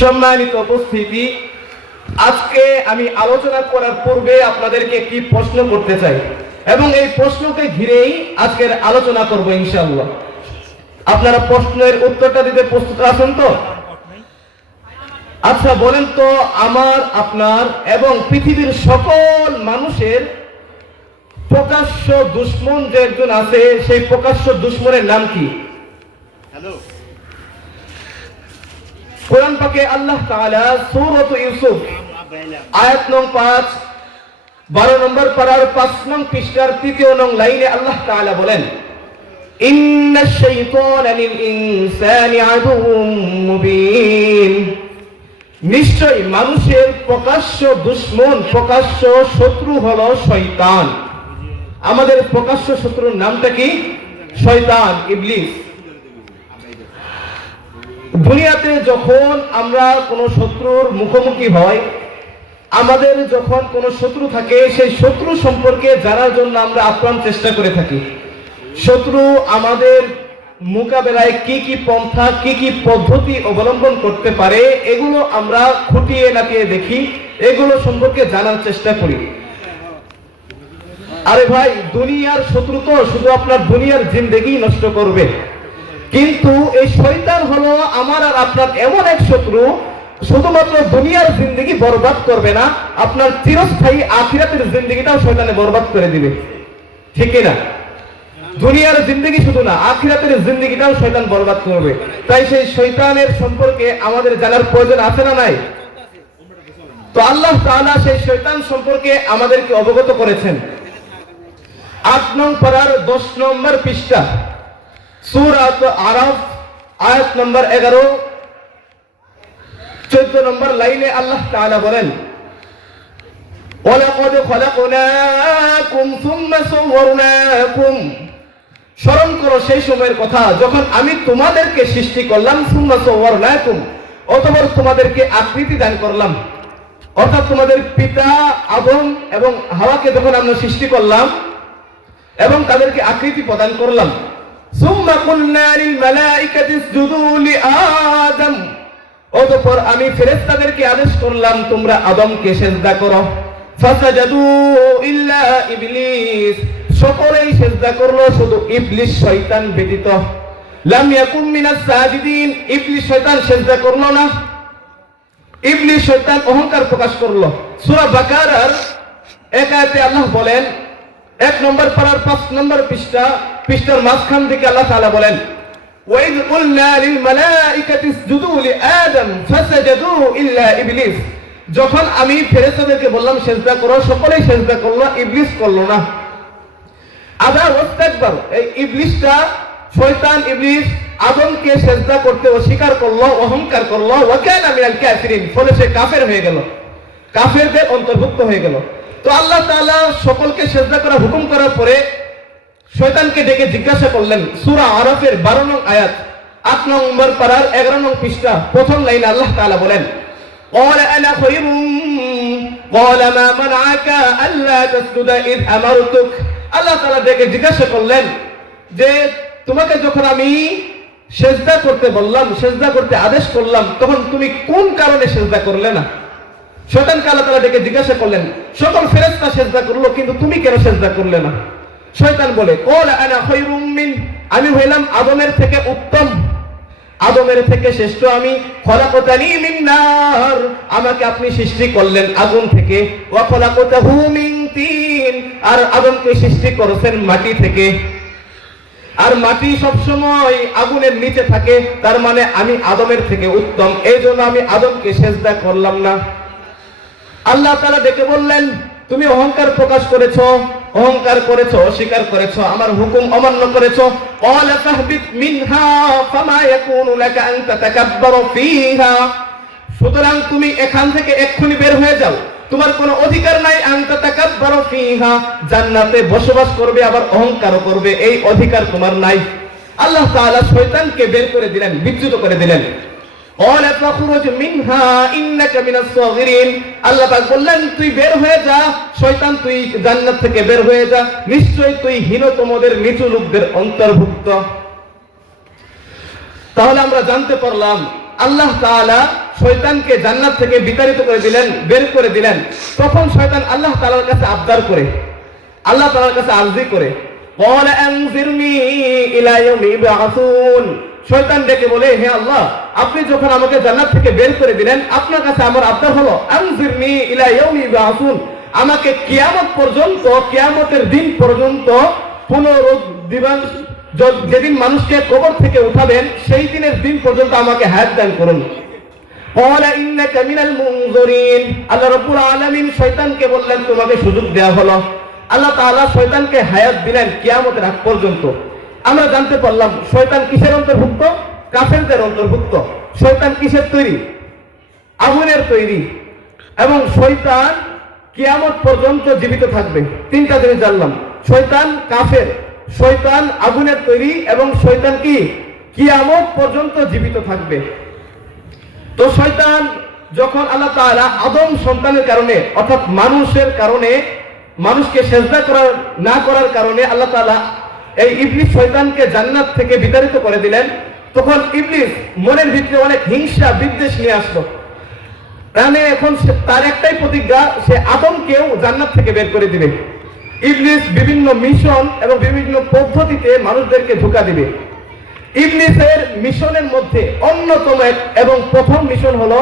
সম্মানিত উপস্থিতি, আজকে আমি আলোচনা করার পূর্বে আপনাদেরকে একটি প্রশ্ন করতে চাই এবং এই প্রশ্নকে ঘিরেই আজকের আলোচনা করব ইনশাআল্লাহ। আপনারা প্রশ্নের উত্তরটা দিতে প্রস্তুত আছেন তো? আচ্ছা বলেন তো, আমার, আপনার এবং পৃথিবীর সকল মানুষের প্রকাশ্য দুশমন যে একজন আছে, সেই প্রকাশ্য দুশমনের নাম কি? কোরআন পাকে আল্লাহ তাআলা সূরাত ইউসুফ আয়াত নং 5 12 নম্বর পারার 5 নং পৃষ্ঠার 3 নং লাইনে আল্লাহ তাআলা বলেন, ইন্নাশ শাইতানা লিল ইনসানি আদুউম মুবিন। নিশ্চয়ই মানুষের প্রকাশ্য দুশমন, প্রকাশ্য শত্রু হলো শয়তান। আমাদের প্রকাশ্য শত্রুর নামটা কি? শয়তান, ইবলিস। দুনিয়াতে যখন আমরা কোনো শত্রুর মুখোমুখি হই, আমাদের যখন কোনো শত্রু থাকে, সেই শত্রু সম্পর্কে জানার জন্য আমরা আপ্রাণ চেষ্টা করে থাকি। শত্রু আমাদের মোকাবেলায় কি কি পন্থা, কি কি পদ্ধতি অবলম্বন করতে পারে, এগুলো আমরা খুঁটিয়ে নাটিয়ে দেখি, এগুলো সম্পর্কে জানার চেষ্টা করি। আরে ভাই, দুনিয়ার শত্রু তো শুধু আপনার দুনিয়ার জিন্দেগি নষ্ট করবে, কিন্তু এই শয়তান হলো আমার আর আপনার এমন এক শত্রু, শুধুমাত্র দুনিয়ার জিন্দেগি বরবাদ করবে না, আপনার চিরস্থায়ী আখিরাতের জিন্দেগিটাও শয়তানে বরবাদ করে দিবে। ঠিক না? দুনিয়ার জিন্দেগি শুধু না, আখিরাতের জিন্দেগিটাও শয়তান বরবাদ করবে। তাই সেই শয়তানের সম্পর্কে আমাদের জানার প্রয়োজন আছে না নাই? তো আল্লাহ তাআলা সেই শয়তান সম্পর্কে আমাদেরকে অবগত করেছেন। 8 নং পারার 10 নম্বর পৃষ্ঠা সূরাত আরাফ আয়াত নম্বর 11 14 নম্বর লাইনে আল্লাহ তাআলা বলেন, ওয়ালাকাদ খলাকনাকুম সুম্মা সাওয়ারনাকুম। স্মরণ করো সেই সময়ের কথা যখন আমি তোমাদেরকে সৃষ্টি করলাম, সুম্মা সাওয়ারনাকুম, অতঃপর তোমাদেরকে আকৃতি দান করলাম। অর্থাৎ তোমাদের পিতা আদম এবং হাওয়াকে যখন আমরা সৃষ্টি করলাম এবং তাদেরকে আকৃতি প্রদান করলাম, সুম্মা কুলনা লিল মালাইকাতি ইসজুদু লিআদম, অতঃপর আমি ফেরেশতাদেরকে আদেশ করলাম তোমরা আদমকে সিজদা করো। ফাসাজাদু ইল্লা ইবলিস, সকলেই সিজদা করলো শুধু ইবলিস শয়তান ব্যতীত। লাম ইয়াকুম মিনাস সাজিদিন, ইবলিস শয়তান সিজদা করলো না, ইবলিস শয়তান অহংকার প্রকাশ করলো। সূরা বাকারার এক আয়াতে আল্লাহ বলেন, 1 নম্বর পারার 5 নম্বর পৃষ্ঠার মাঝখান থেকে আল্লাহ তাআলা বলেন, ওয়াইদ কুলনা লিল মালাইকাতি ইসজুদু লিআদম ফাসাজাদু ইল্লা ইবলিস, যখন আমি ফেরেশতাদেরকে বললাম সিজদা করো, সকলেই সিজদা করলো, ইবলিস করলো না। আবার ওয়াস্তাকবার, এই ইবলিসটা, শয়তান ইবলিস আদমকে সিজদা করতে অস্বীকার করলো, অহংকার করলো, ওয়া কানা মিনাল কাফিরিন, ফলে সে কাফের হয়ে গেল, কাফেরদের অন্তর্ভুক্ত হয়ে গেল। তো আল্লাহ তাআলা সকলকে সিজদা করার হুকুম করার পরে শয়তানকে ডেকে জিজ্ঞাসা করলেন। সূরা আরাফের 12 নং আয়াত 8 নম্বর পারার 11 নং পৃষ্ঠা প্রথম লাইনে আল্লাহ তাআলা বলেন, ক্বালা আনা খায়রুম ক্বালা মা মানআকা আল্লা তাসজুদা ইয আমারতুক। আল্লাহ তাআলা ডেকে জিজ্ঞাসা করলেন যে তোমাকে যখন আমি সিজদা করতে বললাম, সিজদা করতে আদেশ করলাম, তখন তুমি কোন কারণে সিজদা করলে না? শয়তানকে আল্লাহ তাআলা ডেকে জিজ্ঞাসা করলেন, সকল ফেরেশতা সিজদা করলো কিন্তু তুমি কেন সিজদা করলে না? শয়তান বলে, ক্বালা আনা খায়রুম মিন, আমি হইলাম আদমের থেকে উত্তম, আদমের থেকে শ্রেষ্ঠ আমি। খলাকতানি মিন নার, আমাকে আপনি সৃষ্টি করলেন আগুন থেকে। ওয়া খলাকতাহু মিন তিন, আর আদমকে সৃষ্টি করেছেন মাটি থেকে। আর মাটি সবসময় আগুনের নিচে থাকে, তার মানে আমি আদমের থেকে উত্তম, এই জন্য আমি আদমকে সিজদা করলাম না। আল্লাহ তাআলা ডেকে বললেন, তুমি অহংকার প্রকাশ করেছো, অহংকার করেছো, অস্বীকার করেছো, আমার হুকুম অমান্য করেছো। ক্বালা ফাহবিত মিনহা ফামা ইয়াকুনু লাকা আন তাতাকাব্বারা ফীহা, সুতরাং তুমি এখান থেকে এক্ষুনি বের হয়ে যাও, তোমার কোনো অধিকার নাই আন তাতাকাব্বারা ফীহা, জান্নাতে বসবাস করবে আবার অহংকারও করবে, এই অধিকার তোমার নাই। আল্লাহ তাআলা শয়তানকে বের করে দিলেন, বিচ্যুত করে দিলেন। ক্বালা ফাখরুজ মিনহা ইন্নাকা মিনাস সাগিরিন, আল্লাহ পাক বললেন তুই বের হয়ে যা, শয়তান তুই জান্নাত থেকে বের হয়ে যা, নিশ্চয়ই তুই হীনতমদের, নিচু লোকদের অন্তর্ভুক্ত। তাহলে আমরা জানতে পারলাম আল্লাহ তাআলা শয়তানকে জান্নাত থেকে বিতাড়িত করে দিলেন, বের করে দিলেন, তখন শয়তান আল্লাহ তাআলার কাছে আবদার করে, আল্লাহ তাআলার কাছে আরজি করে, ক্বালা আনজিরনি ইলা ইয়াউমি ইবআসুন। শয়তান ডেকে বলে, হে আল্লাহ, আপনি যখন আমাকে জান্নাত থেকে বের করে দিলেন, আপনার কাছে আমার আবদার হলো আনজিরনি ইলা ইয়াউমি ইবআসুন, আমাকে কিয়ামত পর্যন্ত, কিয়ামতের দিন পর্যন্ত পুনরুদ্দীপন, যেদিন মানুষকে কবর থেকে উঠাবেন সেই দিনের দিন পর্যন্ত আমাকে হায়াত দান করুন। ক্বালা ইন্নাকা মিনাল মুনযিরিন। আল্লাহ রাব্বুল আলামিন শয়তানকে বললেন, তোমাকে সুযোগ দেওয়া হলো। আল্লাহ তাআলা শয়তানকে হায়াত দিলেন কিয়ামতের আগ পর্যন্ত। আমরা জানতে পারলাম শয়তান কিসের অন্তর্ভুক্ত? কাফেরদের অন্তর্ভুক্ত। শয়তান কিসের তৈরি? আগুনের তৈরি। এবং শয়তান কিয়ামত পর্যন্ত জীবিত থাকবে। তিনটা জিনিস জানলাম, শয়তান কাফের, শয়তান আগুনের তৈরি, এবং শয়তান কি কিয়ামত পর্যন্ত জীবিত থাকবে। তো শয়তান যখন আল্লাহ তাআলা আদম সন্তানের কারণে, অর্থাৎ মানুষের কারণে, মানুষকে সেজদা না করার কারণে আল্লাহ তাআলা এই ইবলিস শয়তানকে জান্নাত থেকে বিতাড়িত করে দিলেন, তখন ইবলিস মনের ভিতরে অনেক হিংসা বিদ্বেষ নিয়ে আসলো। মানে এখন তার একটাই প্রতিজ্ঞা, সে আদমকেও জান্নাত থেকে বের করে দিবে। ইবলিস বিভিন্ন মিশন এবং বিভিন্ন পদ্ধতিতে মানুষদেরকে ধোঁকা দিবে। ইবলিসের মিশনের মধ্যে অন্যতম এবং প্রথম মিশন হলো,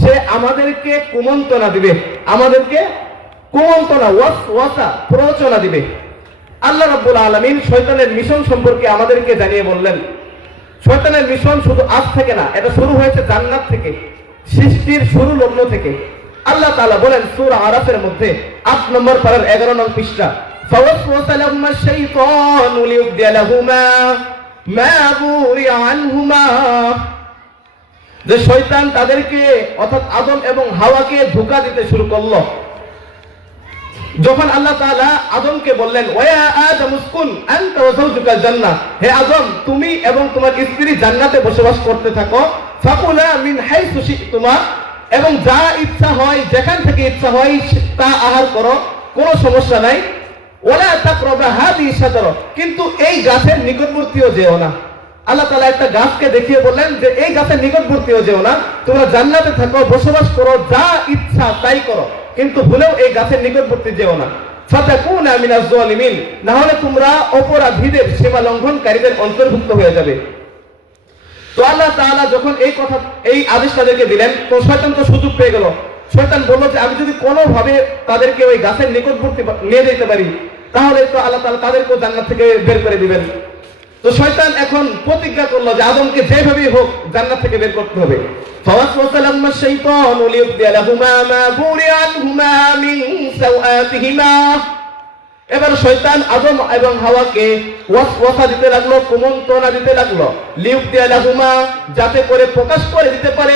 সে আমাদেরকে কুমন্ত্রণা দিবে, আমাদেরকে কুমন্ত্রণা, ওয়াসওয়াসা, প্ররোচনা দিবে। আল্লাহ রাব্বুল আলামিন শয়তানের মিশন সম্পর্কে আমাদেরকে জানিয়ে বললেন, শয়তানের মিশন শুধু আজ থেকে না, এটা শুরু হয়েছে জান্নাত থেকে, সৃষ্টির শুরু লগ্ন থেকে। আল্লাহ তাআলা বলেন সূরা আরাফের মধ্যে ৮ নম্বর পারার 11 নং পৃষ্ঠা, ফাওয়াসওয়াসা লাহুমা শাইতানু লিয়ুবদিয়া লাহুমা মা বুরিয়া আনহুমা, যে শয়তান তাদেরকে, অর্থাৎ আদম এবং হাওয়াকে ধোঁকা দিতে শুরু করলো। যখন আল্লাহ তাআলা আদমকে বললেন, ওয়া আদম উসকুন আনতা ওয়া যাওজুকাল জান্নাহ, হে আদম, তুমি এবং তোমার স্ত্রী জান্নাতে বসবাস করতে থাকো, ফাকুলা মিন হাইসু শি'তুমা, এবং যা ইচ্ছা হয়, যেখান থেকে ইচ্ছা হয় তা আহার করো, কোনো সমস্যা নাই। ওয়ালা তাকরাবা হাযিহি শাজারা, কিন্তু এই গাছের নিকটবর্তীও যেও না। আল্লাহ তাআলা একটা গাছকে দেখিয়ে বললেন যে এই গাছের নিকটবর্তীও যেও না, তোমরা জান্নাতে থাকো, বসবাস করো, যা ইচ্ছা তাই করো, কিন্তু ভুলেও এই গাছের নিকটবর্তী যেও না। ফাতাকুনা মিনাজ জালিমিন, না হলে তোমরা অপরাধীদের, সীমা লঙ্ঘনকারীদের অন্তর্ভুক্ত হয়ে যাবে। তো আল্লাহ তাআলা যখন এই আদেশ তাদেরকে দিলেন, তো শয়তান তো সুযোগ পেয়ে গেল। শয়তান বলল যে আমি যদি কোনোভাবে তাদেরকে ওই গাছের নিকটবর্তী নিয়ে যেতে পারি, তাহলে তো আল্লাহ তাআলা তাদেরকেও জান্নাত থেকে বের করে দিবেন। তো শয়তান এখন প্রতিজ্ঞা করলো যে আদমকে যেভাবেই হোক জান্নাত থেকে বের করতে হবে। ফাওয়াসওয়াসা লাহুমা শাইতানু লিয়ুবদিয়া লাহুমা মা বুরিয়া আনহুমা মিন সাওআতিহিমা, এবার শয়তান আদম এবং হাওয়াকে ওয়াসওয়াসা দিতে লাগলো, কুমন্ত্রণা দিতে লাগলো, লিয়ুবদিয়া লাহুমা, যাতে করে প্রকাশ করে দিতে পারে,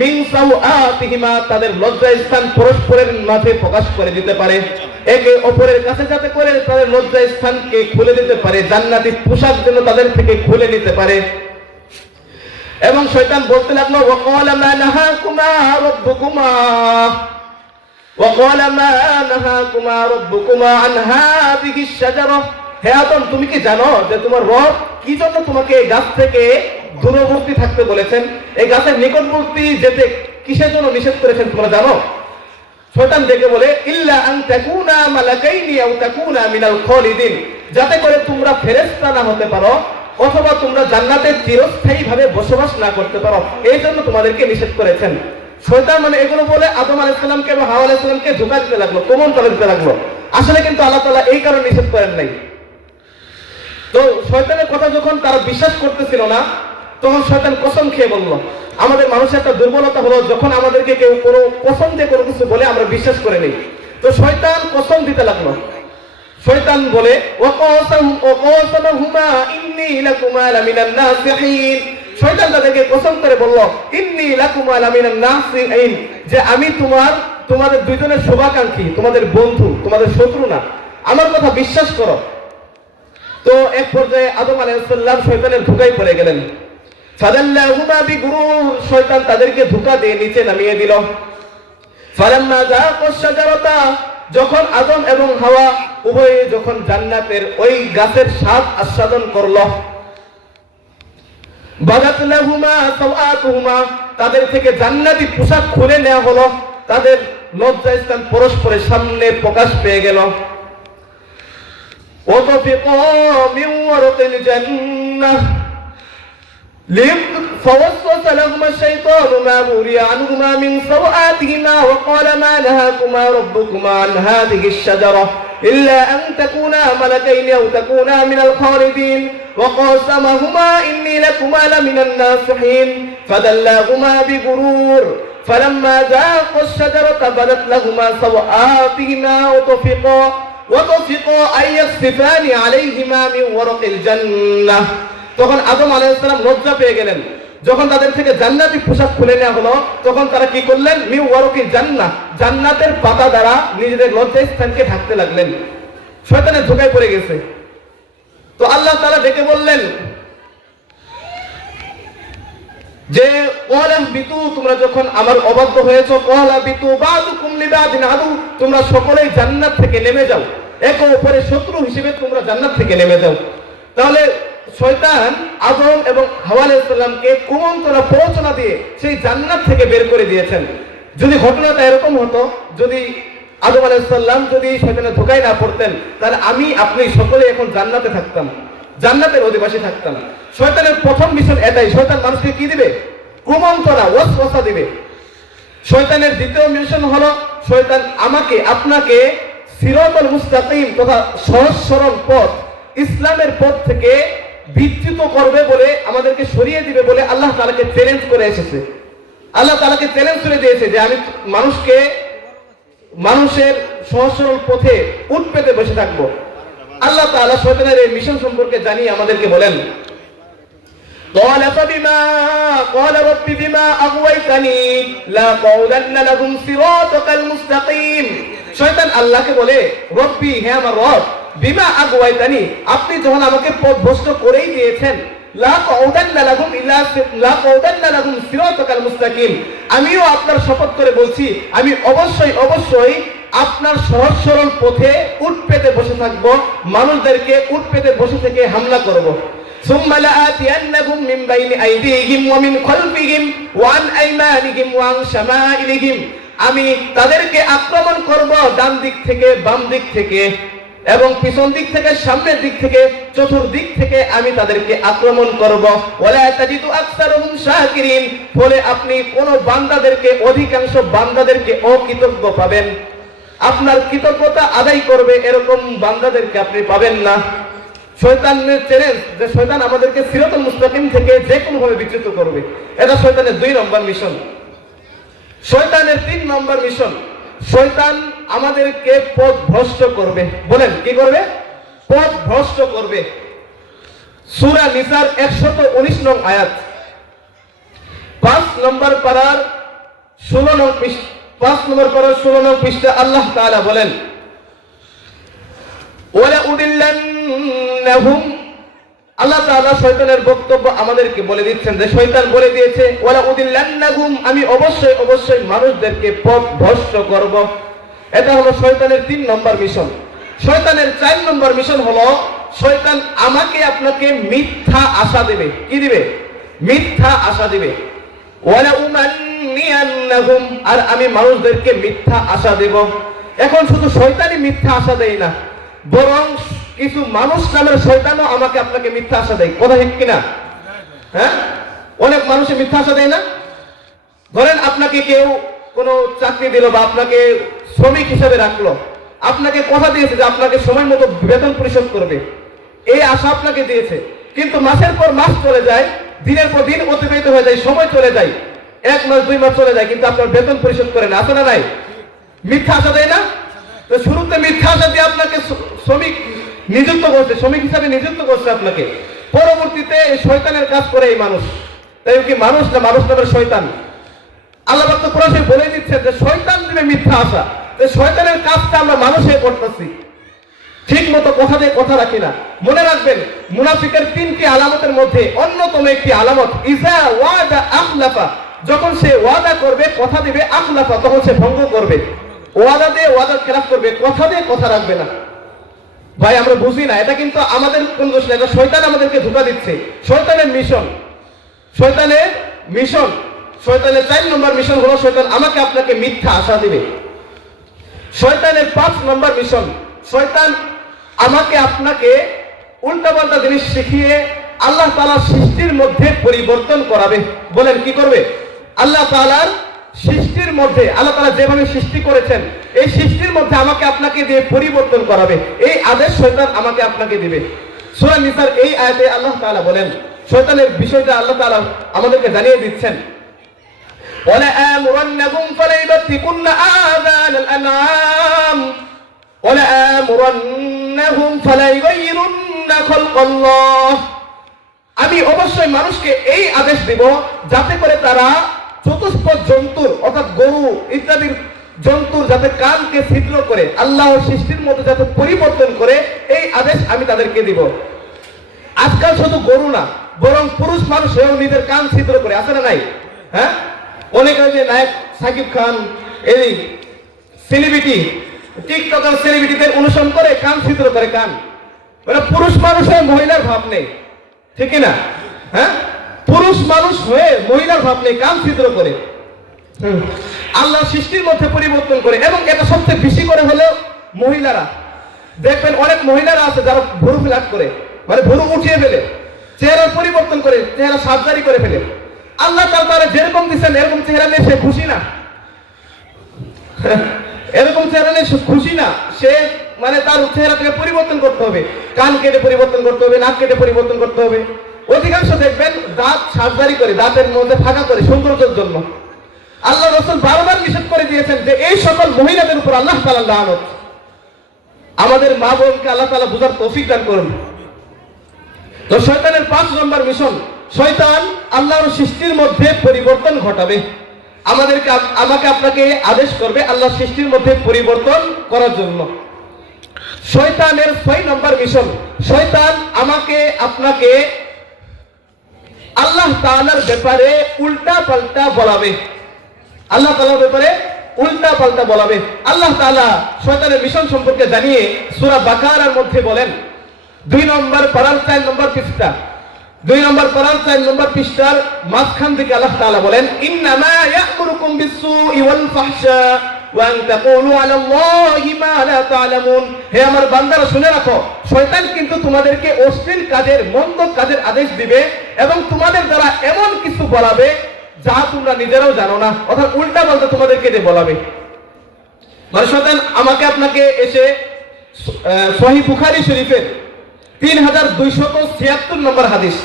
মিন সাওআতিহিমা, তাদের লজ্জা স্থান পরস্পরের মাঝে প্রকাশ করে দিতে পারে, একে অপরের কাছে যাতে করে তাদের লজ্জা স্থানকে খুলে দিতে পারে, জান্নাতি পোশাক যেন তাদের থেকে খুলে নিতে পারে। এবং শয়তান বলতে লাগলো, ওয়াকালা মা নাহাকুমা রাব্বুকুমা ওয়াকালা মা নাহাকুমা রাব্বুকুমা আন হাযিহি শাজারা, হে আদম, তুমি কি জানো যে তোমার রব কি জন্য তোমাকে এই গাছ থেকে দূরবর্তী থাকতে বলেছেন? এই গাছের নিকটবর্তী যেতে কিসের জন্য নিষেধ করেছেন তোমরা জানো? শয়তান ডেকে বলে, ইল্লা আন তাকুনা মালাকাইনি আও তাকুনা মিনাল খালিদিন, যাতে করে তোমরা ফেরেশতা না হতে পারো, অথবা তোমরা জান্নাতে চিরস্থায়ী ভাবে বসবাস না করতে পারো, এই জন্য তোমাদেরকে নিষেধ করেছেন। শয়তান মানে এগুলো বলে আদম আলাইহিস সালামকে এবং হাওয়া আলাইহিস সালামকে ধোঁকা দিতে লাগলো, কুমন্ত্রণা দিতে লাগলো। আসলে কিন্তু আল্লাহ তাআলা এই কারণে নিষেধ করেন নাই। তো শয়তানের কথা যখন তারা বিশ্বাস করতেছিল না, তখন শয়তান কসম খেয়ে বলল, আমাদের মানুষের একটা দুর্বলতা হলো, যখন আমাদেরকে কেউ কোনো কসম দিয়ে কোনো কিছু বলে আমরা বিশ্বাস করে নেই। তো শয়তান কসম দিতে লাগলো। শয়তান বলে, ওয়াকাসামহুমা ইন্নী লাকুমা লামিনান নাসিহিন, শয়তান তাদেরকে কসম করে বলল, ইন্নী লাকুমা লামিনান নাসিহিন, যে আমি তোমাদের দুইজনের শুভাকাঙ্ক্ষী, তোমাদের বন্ধু, তোমাদের শত্রু না, আমার কথা বিশ্বাস করো। তো এক পর্যায়ে আদম আলাইহিস সালাম শয়তানের ধোঁকায় পড়ে গেলেন। ফাদাল্লাহুমা বিগুরুর, শয়তান তাদেরকে ধোঁকা দিয়ে নিচে নামিয়ে দিল। ফালাম্মা যাকাশ শাজারাতা, যখন আদম এবং হাওয়া উভয়ে যখন জান্নাতের ওই গাছের স্বাদ আস্বাদন করলো, বাদাত লাহুমা সাওআতুহুমা, তাদের থেকে জান্নাতি পোশাক খুলে নেওয়া হলো, তাদের লজ্জা স্থান পরস্পরের সামনে প্রকাশ পেয়ে গেল। وطفقا من ورق الجنة فوسوس لهما الشيطان ما وري عنهما من سوآتهما وقال ما نهاكما ربكما عن هذه الشجرة إلا أن تكونا ملكين أو تكونا من الخالدين وقاسمهما إني لكما لمن الناصحين فدلاهما بغرور فلما ذاقا الشجرة بدت لهما سوآتهما وطفقا أن يخسفان عليهما من ورق الجنة। তখন আদম আলাইহিস সালাম লজ্জা পেয়ে গেলেন। যখন তাদের থেকে জান্নাতি পোশাক খুলে নেওয়া হলো, তখন তারা কি করলেন? মিন ওয়ারাকিল জান্নাহ, জান্নাতের পাতা দ্বারা নিজেদের লজ্জা স্থানকে ঢাকতে লাগলেন। শয়তানের ধোঁকায় পড়ে গেছে। তো আল্লাহ তাআলা ডেকে বললেন যে ক্বালা বিতু, তোমরা যখন আমার অবাধ্য হয়েছো, ক্বালা বিতু বাদুকুম লিবাদিন আদু, তোমরা সকলেই জান্নাত থেকে নেমে যাও, একে অপরের শত্রু হিসেবে তোমরা জান্নাত থেকে নেমে যাও। তাহলে শয়তান আদম এবং হাওয়া আলাইহিস সালামকে কুমন্ত্রণা প্ররোচনা দিয়ে সেই জান্নাত থেকে বের করে দিয়েছেন। যদি ঘটনাটা এরকম হতো, যদি আদম আলাইহিস সালাম যদি শয়তানের ধোঁকায় না পড়তেন, তাহলে আমি আপনি সকলে এখন জান্নাতে থাকতাম, জান্নাতের অধিবাসী থাকতাম। শয়তানের প্রথম মিশন এটাই। শয়তান মানুষকে কি দিবে? কুমন্ত্রণা, ওয়াসওয়াসা দিবে। শয়তানের দ্বিতীয় মিশন হলো শয়তান আমাকে আপনাকে সিরাতুল মুস্তাকিম তথা সহজ সরল পথ, ইসলামের পথ থেকে বিচ্যুত করবে বলে, আমাদেরকে সরিয়ে দিবে বলে আল্লাহ তাআলাকে চ্যালেঞ্জ করে এসেছে। আল্লাহ তাআলাকে চ্যালেঞ্জ করে দিয়েছে যে আমি মানুষের সহজ সরল পথে উট পেতে বসে থাকবো। আল্লাহ তাআলা শয়তানের এই মিশন সম্পর্কে জানিয়ে আমাদেরকে বলেন, قال رب بما أغويتني لأقعدن لهم صراطك المستقيم। শয়তান আল্লাহকে বলে, রব্বি, হে আমার রব, বিমা আগওয়াইতানি, আপনি যখন আমাকে পথভ্রষ্ট করেই দিয়েছেন, লাআকউদান্না লাহুম সিরাতাকাল মুস্তাকিম, আমিও আপনার শপথ করে বলছি, আমি অবশ্যই আপনার সহজ সরল পথে উট পেতে বসে থাকব, মানুষদেরকে উট পেতে বসে থেকে হামলা করব। ثم لآتينهم من بين أيديهم ومن خلفهم وعن أيمانهم وعن شمائلهم, আমি তাদেরকে আক্রমণ করব ডান দিক থেকে, বাম দিক থেকে এবং পিছন দিক থেকে, সামনের দিক থেকে, চতুর্দিক থেকে আমি তাদেরকে আক্রমণ করব। ওয়ালা তাজিদু আকসারুহুম শাকিরিন, ফলে আপনি কোন বান্দাদেরকে, অধিকাংশ বান্দাদেরকে অকৃতজ্ঞ পাবেন। আপনার কৃতজ্ঞতা আদায় করবে এরকম বান্দাদেরকে আপনি পাবেন না। শয়তানের চ্যালেঞ্জ যে শয়তান আমাদেরকে সিরাতুল মুস্তাকিম থেকে যে কোনো ভাবে বিচ্যুত করবে, এটা শয়তানের 2 নম্বর মিশন। শয়তানের 3 নম্বর মিশন, শয়তান আমাদেরকে পথ ভ্রষ্ট করবে। বলেন কি করবে? পথ ভ্রষ্ট করবে। সূরা নিসার 119 নং আয়াত, 5 নম্বর পারার 16 নং পৃষ্ঠা, 5 নম্বর পারার 16 নং পৃষ্ঠা আল্লাহ তাআলা বলেন, ওয়ালা উদিল্লান্নাহুম, আল্লাহ তাআলা শয়তানের বক্তব্য আমাদেরকে বলে দিচ্ছেন যে শয়তান বলে দিয়েছে, ওয়ালা উদিল্লান্নাহুম, আমি অবশ্যই মানুষদেরকে পথ ভ্রষ্ট করব। এটা হলো শয়তানের 3 নম্বর মিশন। শয়তানের 4 নম্বর মিশন হলো শয়তান আমাকে আপনাকে মিথ্যা আশা দেবে। কি দিবে? মিথ্যা আশা দিবে। ওয়ালা উমান্নিয়ান্নাহুম, আর আমি মানুষদেরকে মিথ্যা আশা দেব। এখন শুধু শয়তানই মিথ্যা আশা দেয় না, বরং কিছু মানুষ নামের শয়তানও আমাকে আপনাকে মিথ্যা আশা দেয়। কথা ঠিক কিনা? হ্যাঁ, অনেক মানুষে মিথ্যা আশা দেয় না? ধরেন আপনাকে কেউ কোনো চাকরি দিল বা আপনাকে শ্রমিক হিসেবে রাখলো, আপনাকে কথা দিয়েছে যে আপনাকে সময় মতো বেতন পরিশোধ করবে, এই আশা আপনাকে দিয়েছে, কিন্তু মাসের পর মাস চলে যায়, দিনের পর দিন অতিবাহিত হয়ে যায়, সময় চলে যায়, 1 মাস 2 মাস চলে যায়, কিন্তু আপনার বেতন পরিশোধ করে না। আছে না নাই? মিথ্যা আশা দেয় না? তো শুরুতে মিথ্যা আশা দিয়ে আপনাকে শ্রমিক নিযুক্ত করছে, শ্রমিক হিসাবে নিযুক্ত করছে আপনাকে, পরবর্তীতে শয়তানের কাজ করে এই মানুষ। তাই কি মানুষ না মানুষ নামের শয়তান? আল্লাহ পাক তো কোরআনে বলে দিচ্ছেন যে শয়তান দিবে মিথ্যা আশা। তো শয়তানের কাজটা আমরা মানুষে করতেছি, ঠিক মতো কথা দিয়ে কথা রাখি না। মনে রাখবেন, মুনাফিকের 3টি আলামতের মধ্যে অন্যতম একটি আলামত ইজা ওয়াদা আখলাফা, যখন সে ওয়াদা করবে, কথা দিবে, আখলাফা, তখন সে ভঙ্গ করবে। ওয়াদা দিয়ে ওয়াদার খেলাফ করবে, কথা দিয়ে কথা রাখবে না। ভাই আমরা বুঝি না, এটা কিন্তু আমাদের কোন দোষ না, এটা শয়তান আমাদেরকে ধোঁকা দিচ্ছে। শয়তানের মিশন শয়তানের 4 নম্বর মিশন হলো শয়তান আমাকে আপনাকে মিথ্যা আশা দিবে। শয়তানের 5 নম্বর মিশন, শয়তান আমাকে আপনাকে উল্টাপাল্টা জিনিস শিখিয়ে আল্লাহ তাআলার সৃষ্টির মধ্যে পরিবর্তন করাবে। বলেন কি করবে? আল্লাহ তাআলার সৃষ্টির মধ্যে, আল্লাহ তাআলা যেভাবে সৃষ্টি করেছেন এই সৃষ্টির মধ্যে আমাকে আপনাকে দিয়ে পরিবর্তন করাবে, এই আদেশ শয়তান আমাকে আপনাকে দিবে। সূরা নিসার এই আয়াতে আল্লাহ তাআলা বলেন, শয়তানের বিষয়টা আল্লাহ তাআলা আমাদেরকে জানিয়ে দিচ্ছেন, ওয়ালা আমুরান্নাহুম ফালাইবাতিকুন্না আযানাল আনআম ওয়ালা আমুরান্নাহুম ফালাইগাইরুন্না খালকাল্লাহ। আমি অবশ্যই মানুষকে এই আদেশ দেব যাতে করে তারা চতুষ্পদ জন্তুর অর্থাৎ গরু ইত্যাদির জন্তুর যাতে কানকে ছিদ্র করে আল্লাহর সৃষ্টির মধ্যে যাতে পরিবর্তন করে, এই আদেশ আমি তাদেরকে দিব। আজকাল শুধু গরু না, বরং পুরুষ মানুষেও নিজের কান ছিদ্র করে, আছে না নাই? হ্যাঁ, অনেকে যে নায়ক সাকিব খান, এই সেলিব্রিটি টিকটকার সেলিব্রিটিদের অনুসরণ করে কান ছিদ্র করে কান। মানে পুরুষ মানুষ হয়ে মহিলার ভাব নেই, ঠিক না? হ্যাঁ, পুরুষ মানুষ হয়ে মহিলার ভাব নেই, কান ছিদ্র করে আল্লাহ সৃষ্টির মধ্যে পরিবর্তন করে। এবং এটা সবচেয়ে বেশি করে হলো মহিলারা। দেখবেন অনেক মহিলারা আছে যারা ভুরু ফ্ল্যাট করে, মানে ভুরু উঠিয়ে ফেলে, চেহারা পরিবর্তন করে, চেহারা সার্জারি করে ফেলে। আল্লাহ তাআলা যেরকম দিচ্ছেন এরকম চেহারা নিয়ে সে খুশি না, এরকম চেহারা নিয়ে সে খুশি না, সে মানে তার চেহারাটাকে পরিবর্তন করতে হবে, কান কেটে পরিবর্তন করতে হবে, নাক কেটে পরিবর্তন করতে হবে। অধিকাংশ দেখবেন দাঁত সার্জারি করে, দাঁতের মধ্যে ফাঁকা করে সৌন্দর্যের জন্য। আল্লাহ রাসূল বারবার নিষেধ করে দিয়েছেন যে এই সকল মহিলাদের উপর আল্লাহ তাআলার লানত। আমাদের মা বোনকে আল্লাহ তাআলা বুঝার তৌফিক দান করুন। তো শয়তানের 5 নম্বর মিশন, শয়তান আল্লাহর সৃষ্টির মধ্যে পরিবর্তন ঘটাবে, আমাকে আপনাকে আদেশ করবে আল্লাহর সৃষ্টির মধ্যে পরিবর্তন করার জন্য। শয়তানের 6 নম্বর মিশন, শয়তান আমাকে আপনাকে আল্লাহ তাআলার ব্যাপারে উল্টা পাল্টা বলাবে, আল্লাহ তাআলার ব্যাপারে উল্টা পাল্টা বলাবে। আল্লাহ তাআলা শয়তানের মিশন সম্পর্কে জানিয়ে সূরা বাকারার মধ্যে বলেন, 2 নম্বর পারার 4 নম্বর পৃষ্ঠা, 2 নম্বর পারার 4 নম্বর পৃষ্ঠার মাঝখান থেকে আল্লাহ তাআলা বলেন, ইন্নামা ইয়া'মুরুকুম বিস-সুই ওয়াল ফাহশা ওয়া আন তাকুলু আলাল্লাহি মা লা তা'লামুন। হে আমার বান্দারা শুনে রাখো, শয়তান কিন্তু তোমাদেরকে অশ্লীল কাজের, মন্দ কাজের আদেশ দিবে এবং তোমাদের দ্বারা এমন কিছু বলাবে যা তোমরা নিজেরাও জানো না, অর্থাৎ উল্টা পাল্টা তোমাদেরকে দিয়ে বলাবে। মানে শয়তান আমাকে আপনাকে এসে সহিহ বুখারী শরীফের 3276 নম্বর হাদিস,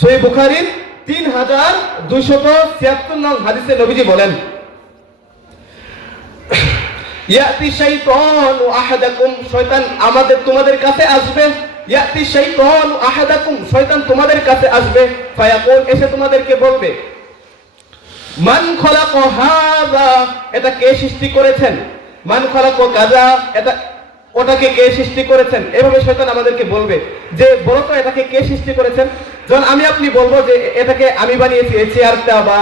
সহিহ বুখারীর 3276 নং হাদিসে নবীজি বলেন, ইয়াতি শাইতানু আহাদাকুম, শয়তান তোমাদের কাছে আসবে, ইয়াতি শাইতানু আহাদাকুম, শয়তান তোমাদের কাছে আসবে, ফায়াকুল, এসে তোমাদেরকে বলবে, মান খলাকা হাযা, এটা কে সৃষ্টি করেছেন, মান খলাকা কাযা, এটা ওটাকে কে সৃষ্টি করেছেন। এভাবে শয়তান আমাদেরকে বলবে যে বলো তো এটাকে কে সৃষ্টি করেছেন। যখন আপনি বলবো যে এটাকে আমি বানিয়েছি, এই চেয়ারটা বা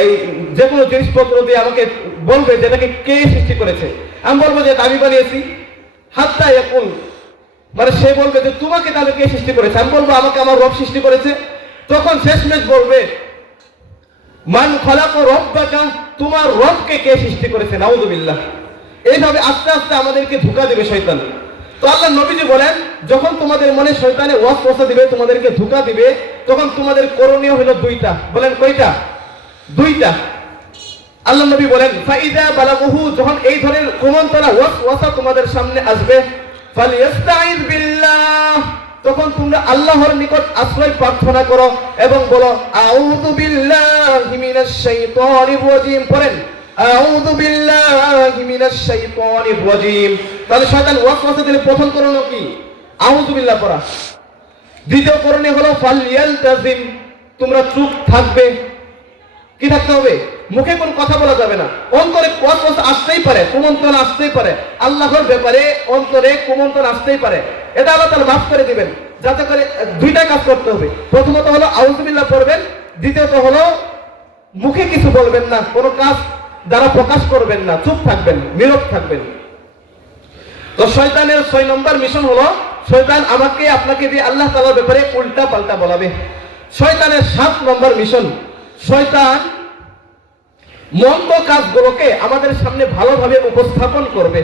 এই যে কোনো জিনিসপত্র দিয়ে আমাকে বলবে যে এটাকে কে সৃষ্টি করেছে, আমি বলবো যে আমি বানিয়েছি। হাত্তা ইয়াকুল, মানে সে বলবে যে তোমাকে তাহলে কে সৃষ্টি করেছে, আমি বলবো আমাকে আমার রব সৃষ্টি করেছে। তখন শেষমেশ বলবে, মান খলাকা রাব্বাকা, তোমার রবকে কে সৃষ্টি করেছে। নাউযুবিল্লাহ। এইভাবে আস্তে আস্তে আমাদেরকে ধোঁকা দেবে শয়তান। তো আল্লাহ নবীজি বলেন, যখন তোমাদের মনে শয়তানে ওয়াসওয়াসা দিবে, তোমাদেরকে ধোঁকা দিবে, তখন তোমাদের করণীয় হলো 2টা। বলেন কয়টা? 2টা। আল্লাহ নবী বলেন, ফাইদা বালাগুহু, যখন এই ধরনের কুমন্ত্রণা ওয়াসওয়াসা তোমাদের সামনে আসবে, ফালিয়াস্তাইয বিল্লাহ, তখন তোমরা আল্লাহর নিকট আশ্রয় প্রার্থনা করো এবং বলো, আউযু বিল্লাহি মিনাশ শাইতানির রাজীম। পড়েন, আউযু বিল্লাহি মিনাশ শাইতানির রাজীম। তাহলে শয়তান ওয়াসওয়াসা দিলে প্রথম করণীয় কি? আউযু বিল্লাহ পড়া। দ্বিতীয় করণীয় হলো ফালইয়ালতাজিম, তোমরা চুপ থাকবে। কি থাকতে হবে? মুখে কোনো কথা বলা যাবে না। অন্তরে ওয়াসওয়াসা আসতেই পারে, কুমন্ত্রণ আসতেই পারে, আল্লাহর ব্যাপারে অন্তরে কুমন্ত্রণ আসতেই পারে, এটা আল্লাহ তাআলা মাফ করে দিবেন। যাতে করে 2টা কাজ করতে হবে। প্রথমত হলো আউযু বিল্লাহ পড়বেন, দ্বিতীয়ত হলো মুখে কিছু বলবেন না, কোনো কাজ দ্বারা প্রকাশ করবেন না, চুপ থাকবেন, নীরব থাকবেন। তো শয়তানের 6 নম্বর মিশন হলো শয়তান আমাকে আপনাকে দিয়ে আল্লাহ তাআলার ব্যাপারে উল্টা পাল্টা বলাবে। শয়তানের 7 নম্বর মিশন, শয়তান মন্দ কাজগুলোকে আমাদের সামনে ভালোভাবে উপস্থাপন করবে,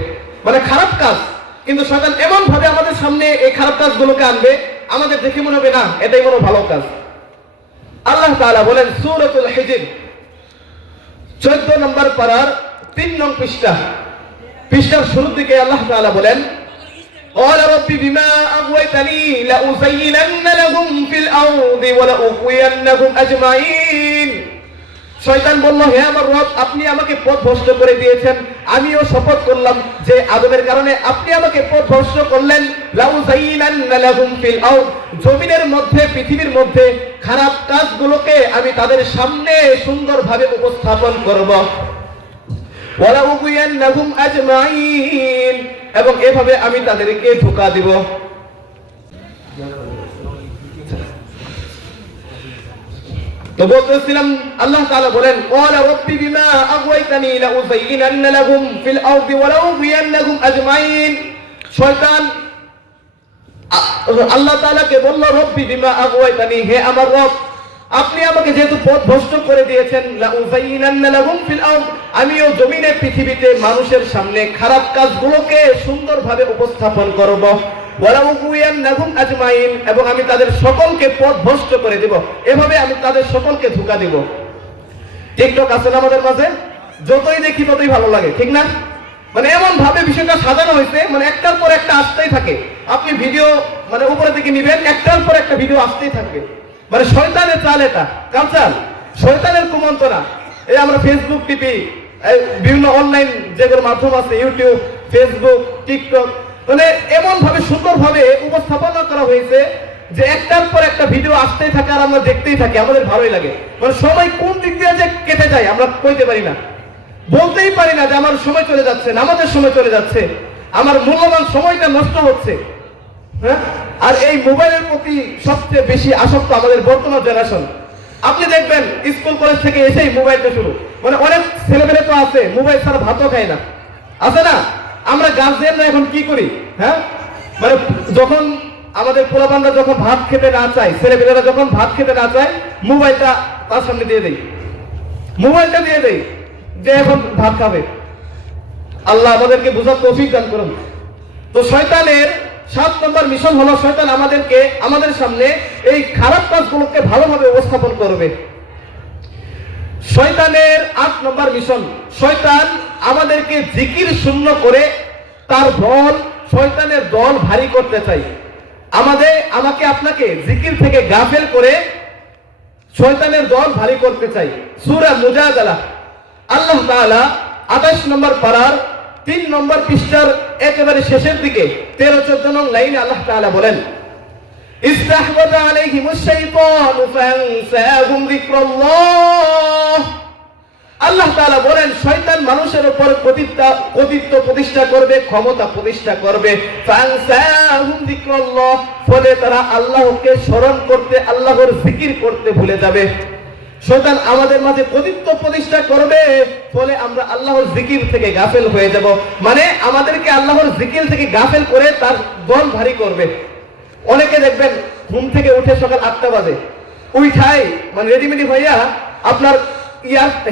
মানে খারাপ কাজ, কিন্তু শয়তান এমন ভাবে আমাদের সামনে এই খারাপ কাজগুলোকে আনবে, আমাদের দেখে মনে হবে না এটাই কোনো ভালো কাজ। আল্লাহ তাআলা বলেন সূরাতুল হিজর 14 নম্বর পারার 3 নং পৃষ্ঠার শুরুর দিকে আল্লাহ তাআলা বলেন قال رب بما أغويتني لأزينن لهم في الأرض ولأغوينهم أجمعين। শয়তান বলল, হে আমার রব, আপনি আমাকে পথভ্রষ্ট করে দিয়েছেন, আমিও শপথ করলাম যে আদমের কারণে আপনি আমাকে পথভ্রষ্ট করলেন। লাউযাইনান্না লাহুম ফিল আরদ, জমিনের মধ্যে, পৃথিবীর মধ্যে খারাপ কাজগুলোকে আমি তাদের সামনে সুন্দরভাবে উপস্থাপন করব। ওয়ালাউযাইনাহুম আজমাইন, এবং এভাবে আমি তাদেরকে ধোঁকা দিব। তো বলতেছিলাম, আল্লাহ তাআলা বলেন ক্বালা রাব্বি বিমা আগওয়াইতানি লাউযাইয়িনান্না লাহুম ফিল আরদি ওয়া লাউযিয়ান্নাহুম আজমাইন। শয়তান আল্লাহ তাআলাকে বলল, রব্বি বিমা আগওয়াইতানি, হে আমার রব, আপনি আমাকে যেহেতু পথভ্রষ্ট করে দিয়েছেন, লাউযাইয়িনান্না লাহুম ফিল আরদ, আমিও জমিনে, পৃথিবীতে মানুষের সামনে খারাপ কাজগুলোকে সুন্দরভাবে উপস্থাপন করব। ওয়ালাউযিয়ান্নাহুম আজমাইন, এবং আমি তাদের সকলকে পথভ্রষ্ট করে দেব, এভাবে আমি তাদের সকলকে ধোঁকা দেব। টিকটক আছে না আমাদের মাঝে, যতই দেখি ততই ভালো লাগে, ঠিক না? মানে এমন ভাবে বিষয়টা সাজানো হয়েছে, মানে একটার পর একটা আসতেই থাকে। আপনি ভিডিও মানে উপরে থেকে নিবেন, একটার পর একটা ভিডিও আসতেই থাকবে। মানে শয়তানের চাল এটা। কার চাল? শয়তানের কুমন্ত্রণা। এই আমরা ফেসবুক টিপি, বিভিন্ন অনলাইন যেগুলো মাধ্যম আছে, ইউটিউব, ফেসবুক, টিকটক, মানে এমন ভাবে সুন্দর ভাবে উপস্থাপনা করা হয়েছে যে একটার পর একটা ভিডিও আসতেই থাকে আর আমরা দেখতেই থাকি, আমাদের ভালোই লাগে। মানে সময় কোন দিক দিয়ে যে কেটে যায় আমরা কইতে পারি না, বলতেই পারি না যে আমার সময় চলে যাচ্ছে, নামাজের সময় চলে যাচ্ছে, আমার মূল্যবান সময়টা নষ্ট হচ্ছে। হ্যাঁ, আর এই মোবাইলের প্রতি সবচেয়ে বেশি আসক্ত আমাদের বর্তমান জেনারেশন। আপনি দেখবেন স্কুল কলেজ থেকে এসেই মোবাইলটা শুরু, মানে অনেক ছেলেমেয়ে তো আছে মোবাইল ছাড়া ভাতও খায় না, আছে না? আমরা গার্জিয়ানরা এখন কি করি? হ্যাঁ, মানে যখন আমাদের পোলাপানরা যখন ভাত খেতে না চায়, ছেলেমেয়েরা যখন ভাত খেতে না চায়, মোবাইলটা তার সামনে দিয়ে দেই, মোবাইলটা দিয়ে দেই যে এখন ভাত খাবে। আল্লাহ আমাদেরকে বোঝার তৌফিক দান করুন। তো শয়তানের 7 নম্বর মিশন হলো, শয়তান আমাদেরকে, আমাদের সামনে এই খারাপ কাজগুলোকে ভালোভাবে উপস্থাপন করবে। শয়তানের 8 নম্বর মিশন, শয়তান আমাদেরকে জিকির শূন্য করে তার দল, শয়তানের দল ভারী করতে চাই। আমাকে আপনাকে জিকির থেকে গাফেল করে শয়তানের দল ভারী করতে চাই। সূরা মুজাদালা আল্লাহ তাআলা 28 নম্বর পারার 3 নম্বর পৃষ্ঠার একেবারে শেষের দিকে 13-14 নং লাইনে আল্লাহ তাআলা বলেন ইস্তাহওয়াযা আলাইহিমুশ শাইতানু ফানসাহুম যিকরাল্লাহ। আল্লাহ তাআলা বলেন শয়তান মানুষের উপর কর্তৃত্ব প্রতিষ্ঠা করবে, ক্ষমতা প্রতিষ্ঠা করবে। ফানসাহুম যিকরাল্লাহ, ফলে তারা আল্লাহকে স্মরণ করতে, আল্লাহর জিকির করতে ভুলে যাবে। শয়তান আমাদের মাঝে কর্তৃত্ব প্রতিষ্ঠা করবে, ফলে আমরা আল্লাহর জিকির থেকে গাফেল হয়ে যাব। মানে আমাদেরকে আল্লাহর জিকির থেকে গাফেল করে তার দল ভারী করবে। অনেকে দেখবেন ঘুম থেকে উঠে সকাল 8টা বাজে, উঠাই মানে রেডিমেডি হইয়া আপনার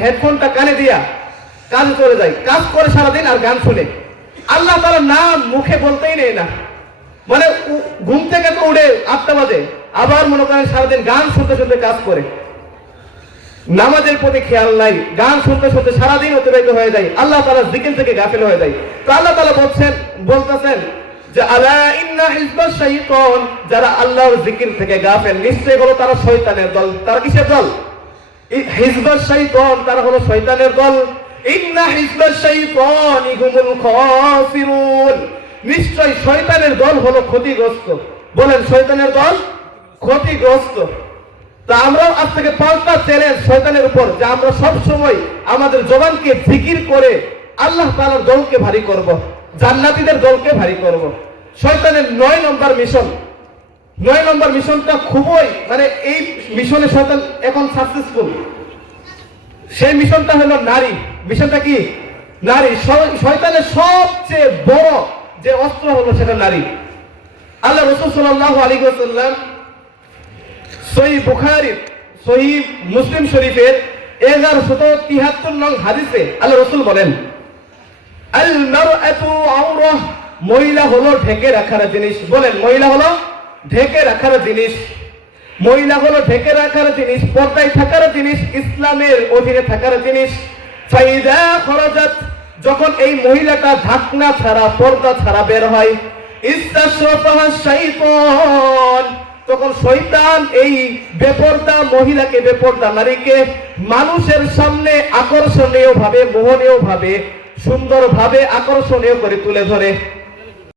হেডফোনটা কানে দিয়া কাজে চলে যায়, কাজ করে সারাদিন আর গান শুনে। আল্লাহ তাআলার নাম মুখে বলতেই নেই না, মানে ঘুম থেকে তো উঠে 8টা বাজে, আবার মনে করেন সারাদিন গান শুনতে শুনতে কাজ করে, নামাজের প্রতি খেয়াল নাই, গান শুনতে শুনতে সারাদিন অতিবাহিত হয়ে যায়, আল্লাহ তাআলার জিকির থেকে গাফেল হয়ে যায়। তো আল্লাহ তাআলা বলতেছেন যে আলা ইন্না হিজবাশ শাইতান, যারা আল্লাহর জিকির থেকে গাফেল, নিশ্চয়ই হলো তারা শয়তানের দল। তারা কিসের দল? হিজবাশ শাইতান, তারা হলো শয়তানের দল। ইন্না হিজবাশ শাইতানি হুমুল খাসিরুন, নিশ্চয়ই শয়তানের দল হলো ক্ষতিগ্রস্ত। বলেন শয়তানের দল ক্ষতিগ্রস্ত। তা আমরাও আজ থেকে 5টা চ্যালেঞ্জ শয়তানের উপর, যে আমরা সব সময় আমাদের জবানকে জিকির করে আল্লাহ তাআলার দলকে ভারী করব, জান্নাতীদের দলকে ভারী করব। শয়তানের 9 নম্বর মিশন, 9 নম্বর মিশনটা খুবই, মানে এই মিশনে শয়তান এখন সাকসেসফুল। সেই মিশনটা হলো নারী। মিশনটা কি? নারী। শয়তানের সবচেয়ে বড় যে অস্ত্র হলো সেটা নারী। আল্লাহ রাসূল সাল্লাল্লাহু আলাইহি ওয়াসাল্লাম সহিহ বুখারী, সহিহ মুসলিম শরীফের 1173 নং হাদিসে আল্লাহ রাসূল বলেন, আল মারআতু আওরাহ, মহিলা হলো ঢেকে রাখার জিনিস। বলেন, মহিলা হলো ঢেকে রাখার জিনিস। মহিলা হলো ঢেকে রাখার জিনিস, পর্দায় থাকার জিনিস, ইসলামের অধীনে থাকার জিনিস। ফাইদা খরাজাত, যখন এই মহিলাটা ঢাকনা ছাড়া পর্দা ছাড়া বের হয়, ইস্তাশরাফাহা শাইতান, তখন শয়তান এই বেপর্দা মহিলাকে, বেপর্দা নারীকে মানুষের সামনে আকর্ষণীয় ভাবে, মোহনীয় ভাবে, সুন্দর ভাবে আকর্ষণীয় করে তুলে ধরে।